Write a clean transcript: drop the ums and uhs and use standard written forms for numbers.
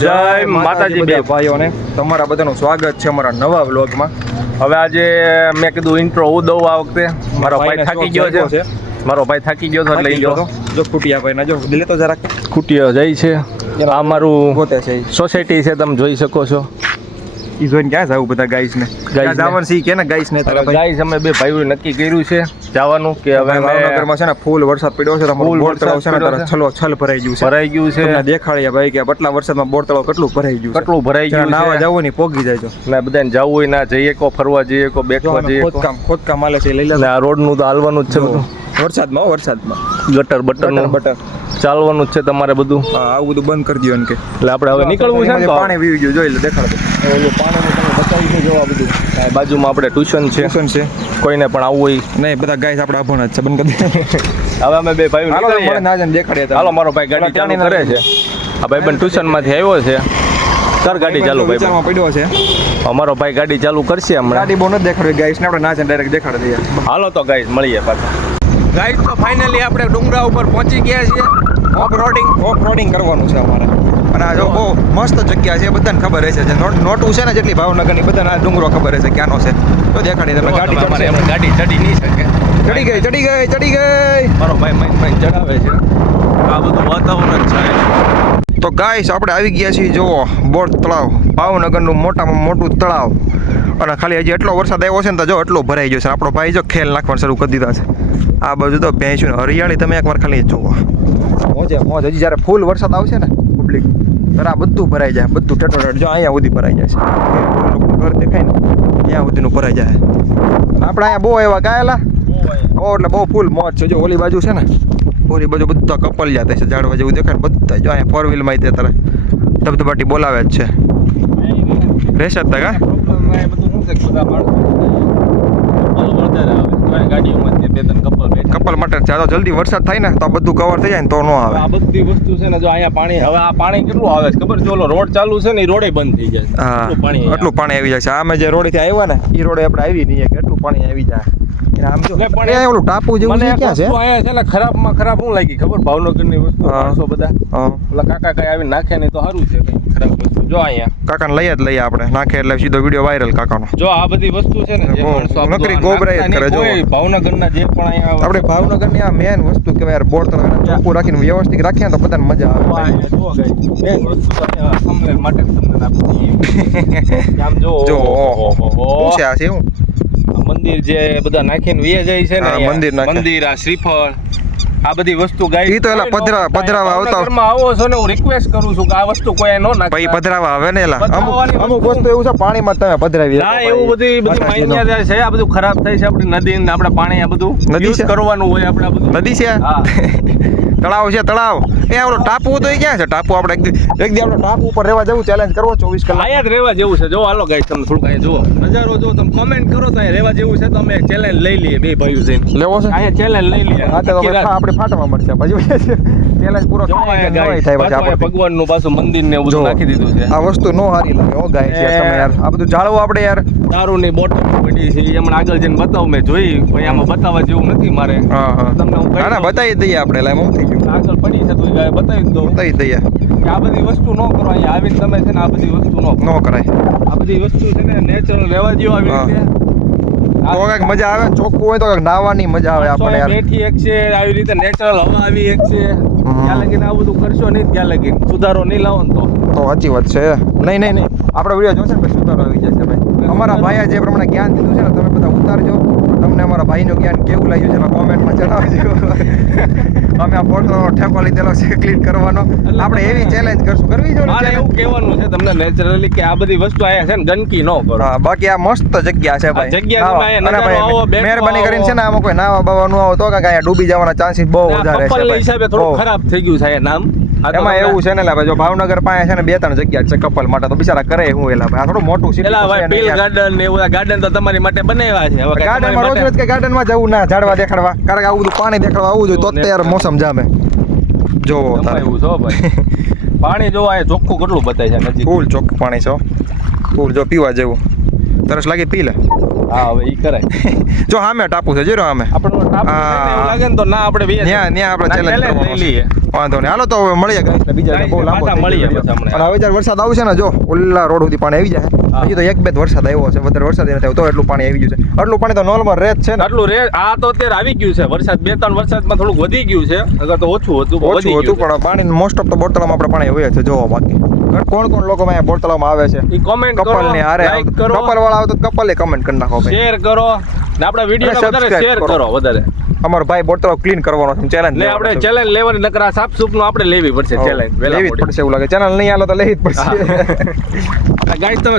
જય માતાજી બે ભાઈઓને તમારા બધાનું સ્વાગત છે અમારા નવા વ્લોગમાં. હવે આજે મેં કીધું ઇન્ટ્રો હું દઉં આ વખતે. મારો ભાઈ થાકી ગયો છે. મારો ભાઈ થાકી ગયો એટલે ઇન્ટ્રો જો ખૂટિયા ભાઈ ના જો દિલે તો જરાક ખૂટિયો જાય છે. આ મારું પોતે છે સોસાયટી છે, તમે જોઈ શકો છો. ઈ જોઈને ક્યાં જાવ બધા ગાઈસ ને જવાનું સી કે ને ગાઈસ ને તારા ભાઈ ગાઈસ અમે બે ભાઈઓ નક્કી કર્યું છે જવાનું કે હવે ભાવનગરમાં છે ને ફૂલ વરસાદ પડ્યો છે તમારું બોર તળાવ છે ને તારા છલ ભરાઈ ગયું છે તમને દેખાડ્યા ભાઈ કે આટલા વરસાદમાં બોર તળાવ કેટલું ભરાઈ ગયું નાવા જવું ને પોગી જાય તો ને બધાને જવું હોય ના જઈએ કો ફરવા જઈએ કો બેઠવા જઈએ ખોદકામ હાલે છે લઈ લે. આ રોડ નું તો હાલવાનું જ છે બધું વરસાદમાં ગટર બટર ચાલવાનું જ છે તમારે બધું. આવું બધું બંધ કરી દો કે એટલે આપણે હવે નીકળવું છે ને પાણી વીવી ગયું જોઈ લે દેખાડો ઓલું પાણીનું તમે બતાવી દો જોવા બધું. બાજુમાં આપણે ટ્યુશન છે કોઈને પણ આવવું હોય નહીં બધા ગાઈસ આપણે અભણ જ છે બંધ કરી દે. હવે અમે બે ભાઈઓ નીકળીએ ના જને દેખાડ્યા હાલો. મારો ભાઈ ગાડી ચાલુ કરે છે. આ ભાઈ પણ ટ્યુશન માંથી આવ્યો છે. કર ગાડી ચાલુ ભાઈ વિચારમાં પડ્યો છે. અમારો ભાઈ ગાડી ચાલુ કરશે હમણાં. ગાડી બહુ નથી દેખાડવી ગાઈસ ને આપણે ના જને ડાયરેક્ટ દેખાડી દઈએ. હાલો તો ગાઈસ મળીએ પાછા. ગાઈસ તો ફાઇનલી આપણે ડુંગરા ઉપર પહોંચી ગયા છીએ. ઓફ રોડિંગ કરવાનું છે અમારે. અને આ જો બહુ મસ્ત જગ્યા છે, બધાને ખબર હશે. જે નોટું છે ને જેટલી ભાવનગરની બધાને આ ડુંગરો ખબર હશે ક્યાંનો છે. તો દેખાડી તમે ગાડી ચડી નહીં શકે. ચડી ગઈ મારો ભાઈ ચડાવે છે. આ બધું વાતાવરણ છે. તો ગાઈસ આપણે આવી ગયા છીએ જુઓ બોર તળાવ, ભાવનગરનું મોટામાં મોટું તળાવ. અને ખાલી હજી એટલો વરસાદ આવ્યો છે ને તો જો એટલો ભરાઈ ગયો છે. આપણો ભાઈ જો ખેલ નાખવાનું શરૂ કરી દીધા છે. આ બાજુ તો ભેંસું હરિયાળી તમે એકવાર ખાલી જુઓ. મોજ હજી જ્યારે ફૂલ વરસાદ આવશે ને પબ્લિક ત્યારે આ બધું ભરાઈ જાય, બધું ટેટોટેટ જો અહીંયા સુધી ભરાઈ જાય છે. લોકોનું ઘર દેખાય ને ત્યાં સુધીનું ભરાઈ જાય. આપણે અહીંયા બહુ એવા ગાયેલા બહુ એટલે બહુ ફૂલ મોજ છે. જો ઓલી બાજુ છે ને ઓલી બાજુ બધા કપલ જતા છે ઝાડવા જેવું દેખાય ને બધા જો અહીંયા ફોર વ્હીલમાં તે તારે ધબધબાટી બોલાવે જ છે. રહેશે જ કા કપલ માટે ચાલો જલ્દી વરસાદ થાય ને તો બધું કવર થઈ જાય ને તો ન આવે. આ બધી વસ્તુ છે ને જો અહીંયા પાણી હવે આ પાણી કેટલું આવે છે ખબર છે? ઓલો રોડ ચાલુ છે ને એ રોડે બંધ થઈ જાય. હા એટલું પાણી આવી જાય છે. આમે જે રોડે થી આવ્યા ને એ રોડે આપણે આવી નહીં કે એટલું પાણી આવી જાય. આમ જો પણ ઓલું ટાપુ જેવું છે ક્યાં છે? અહીંયા છે ને ખરાબમાં ખરાબ શું લાગી ખબર? ભાવનગરની વસ્તુ માણસો બધા ઓલા કાકા કઈ આવીને નાખે ને તો સારું છે. કઈ ખરાબ વસ્તુ જો અહીંયા કાકાને લઈએ આપણે નાખે એટલે સીધો વિડિયો વાયરલ કાકાનો. જો આ બધી વસ્તુ છે ને જે માણસો નકરી ગોબરાઈ કરે જો ભાવનગરના જે પણ અહીંયા આપણે ભાવનગરની આ મેન વસ્તુ કહેવાય યાર. બોર્ડ તળાવ ચોખ્ખું રાખીને વ્યવસ્થિત રાખીએ ને તો બધાને મજા આવે. જો ગાઈસ મેન વસ્તુ તો તમને માટે તમને આપી આમ જો શું છે આ છે હું મંદિર જે બધા નાખીને વીએ જાય છે ને મંદિર આ શ્રીફળ આ બધી વસ્તુ ગાઈ ઈ તો એલા પધરાવા આવતા ઘરમાં આવો છો ને હું રિક્વેસ્ટ કરું છું કે આ વસ્તુ કોઈ નો નાખે. ભાઈ પધરાવા આવે ને એલા અમુક વસ્તુ એવું છે પાણીમાં તમે પધરાવી ના એવું બધું માન્યતા છે. આ બધું ખરાબ થાય છે આપણી નદી ને આપણે પાણી આ બધું નદી કરવાનું હોય આપણે બધું નદી છે. તળાવ છે તળાવ. એ ઓલો ટાપુ તો એ ક્યાં છે? ટાપુ આપણે એક દી આપણે ટાપુ ઉપર રહેવા જવું ચેલેન્જ કરવો 24 કલાક. અહીંયા જ રહેવા જેવું છે. જો હાલો ગાઈસ તમે થોડુંક અહીંયા જુઓ નજારો જો તમે કોમેન્ટ કરો તો અહીંયા રહેવા જેવું છે. તો અમે એક ચેલેન્જ લઈ લઈએ બે ભાઈઓ જઈને. લેવો છે અહીંયા ચેલેન્જ લઈ લઈએ. હા તો આપણે ફાટવા મળશે પછી ચેલેન્જ પૂરો થાય પછી આપણે ભગવાનનું પાછું મંદિર ને બધું નાખી દીધું છે. આ વસ્તુ નો હારી લાગે હો ગાઈસ તમે યાર. આ બધું જાળવો આપણે યાર. દારૂની બોટલ પડી છે એ હમણાં આગળ જઈને બતાવું મેં જોઈ. ભાઈ આમાં બતાવવા જેવું નથી મારે. તમને હું ના બતાવી દઈએ આપણે લાઈમ થઈ ગયું આગળ પડી છે તો બતાવી દઉં. બતાવી દઈએ આ બધી વસ્તુ ન કરો. અહીંયા આવીને તમે છે ને આ બધી વસ્તુ ન કરાય. આ બધી વસ્તુ છે ને નેચરલ રહેવા દો. આવી રીતે તો કઈક મજા આવે. ચોખ્ખું હોય તો કઈક નાવાની મજા આવે આપણે યાર. બેઠી એક છે આવી રીતે નેચરલ હવા આવી એક છે. ત્યાં લગીને આ બધું કરશો નહીં ત્યાં લગીને સુધારો નહીં લાવો ને તો સાચી વાત છે. નહીં આપણો વિડીયો જોશે ને સુધારો આવી જશે ભાઈ. અમારા ભાઈએ જે પ્રમાણે જ્ઞાન દીધું છે ને તમે બધા ઉતારજો. તમને અમારા ભાઈનું જ્ઞાન કેવું લાગ્યું છે કોમેન્ટમાં જણાવજો. અમે આ ફોટો ઠેકો લીધેલો છે ક્લીન કરવાનો. આપણે એવી ચેલેન્જ કરવી જોઈએ. મારે એવું કહેવાનું છે તમને નેચરલી કે આ બધી વસ્તુ અહીંયા છે ને ગંદકી ન કરો. હા બાકી આ મસ્ત જગ્યા છે ભાઈ. જગ્યા મહેરબાની કરીને છે ને આમાં કોઈ નાવા બાવાનું આવો તો અહીંયા ડૂબી જવાના ચાન્સીસ બહુ વધારે છે. કપલ હિસાબે થોડું ખરાબ થઈ ગયું છે નામ. એમાં એવું છે ને ભાઈ જો ભાવનગર પાસે છે ને 2-3 જગ્યા છે કપલ માટે તો બિચારા કરે હું એલા ભાઈ. આ થોડું મોટું સિટી એલા ભાઈ પીલ ગાર્ડન ને એવું ગાર્ડન તો તમારી માટે બનાવ્યા છે. હવે ગાર્ડનમાં રોજ કે ગાર્ડનમાં જવું ના ઝાડવા દેખાડવા કારણ કે આવું બધું પાણી દેખાડવા આવવું જોઈએ તો તૈયાર મોસમ જામે. જોવો તારે એવું છો ભાઈ પાણી જો આ ચોખ્ખું કેટલું બતાય છે નજીક. ફૂલ ચોખ્ખું પાણી છે. ફૂલ જો પીવા જેવું. તરસ લાગે પી લે. હા હવે ઈ કરાય. જો સામે ટાપુ છે જીરો સામે. આપણો ટાપુ એવું લાગે ને તો ના આપણે ત્યાં આપણે ચેલેન્જ લઈ લઈએ. વાંધો નહીં, હાલો તો હવે મળીએ guys ને બીજા બહુ લાંબો પાછા થઈ મળીએ ગયો પાછા હમણાં. અને હવે જ્યારે વરસાદ આવશે ને, જો ઓલા રોડ સુધી પાણી આવી જાય. હા. હજી તો એક બે જ વરસાદ આવ્યો છે, વધારે વરસાદ નથી આવ્યો તો એટલું પાણી આવી ગયું છે. આટલું પાણી તો નોર્મલ રહે જ છે ને. આટલું રે આ તો અત્યારે આવી ગયું છે વરસાદ 2-3 વરસાદમાં થોડુંક વધી ગયું છે અગર તો ઓછું હતું પણ ઓછું વધી હતું ગયું પણ પાણી મોસ્ટ ઓફ તો બોર તળાવમાં આપણે પાણી હોય છે. જોવો બાકી કોણ કોણ લોકો અહીંયા બોર તળાવમાં આવે છે, ઈ કોમેન્ટ કરો, કપલ ને હારે લાઈક કરો, કપલ વાળા આવે તો કપલે કમેન્ટ કરી નાખો ભાઈ. શેર કરો ને આપણા વિડિયો અને વધારે subscribe શેર કરો. કરો વધારે. અમારો ભાઈ બોર તળાવ ક્લીન કરવાનો છે, ચેલેન્જ એટલે આપણે ચેલેન્જ લેવાની નકરા સાફ નું આપણે લેવી પડશે ચેલેન્જ લેવી જ પડશે એવું લાગે. ચેનલ નહીં હાલો તો લેવી જ પડશે. ગાઈસ તમે